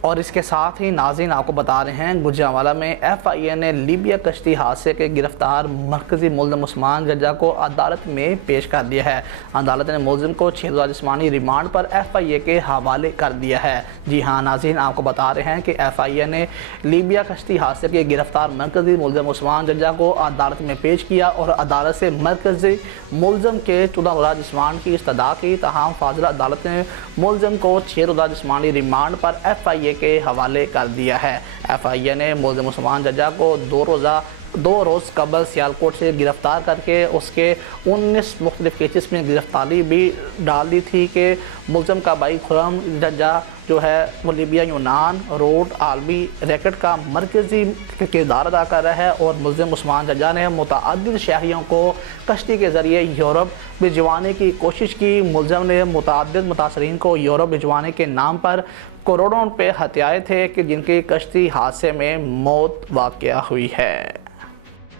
اور اس کے ساتھ ہی ناظرین آپ کو بتا رہے ہیں گوجرانوالہ میں ایف آئی اے نے لیبیا کشتی حادثے کے گرفتار مرکزی ملزم عثمان ججا کو عدالت میں پیش کر دیا ہے۔ عدالت نے ملزم کو 6 روزہ جسمانی ریمانڈ پر ایف آئی اے کے حوالے کر دیا ہے۔ جی ہاں ناظرین آپ کو بتا رہے ہیں کہ ایف آئی اے نے لیبیا کشتی حادثے کے گرفتار مرکزی ملزم عثمان ججا کو عدالت میں پیش کیا اور عدالت سے مرکزی ملزم کے 14 روزہ جسمان کی استدعا کی، تاہم فاضلہ عدالت نے ملزم کو 6 روزہ جسمانی ریمانڈ پر ایف آئی اے کے حوالے کر دیا ہے۔ ایف آئی اے نے ملزم عثمان ججا کو 2 روز قبل سیالکوٹ سے گرفتار کر کے اس کے 19 مختلف کیسز میں گرفتاری بھی ڈال دی تھی کہ ملزم کا بھائی خرم ججا جو ہے وہ لیبیا یونان روڈ عالمی ریکٹ کا مرکزی کردار ادا کر رہا ہے اور ملزم عثمان ججا نے متعدد شہریوں کو کشتی کے ذریعے یورپ بھجوانے کی کوشش کی۔ ملزم نے متعدد متاثرین کو یورپ بھجوانے کے نام پر کروڑوں روپے ہتھیائے تھے کہ جن کی کشتی حادثے میں موت واقع ہوئی ہے۔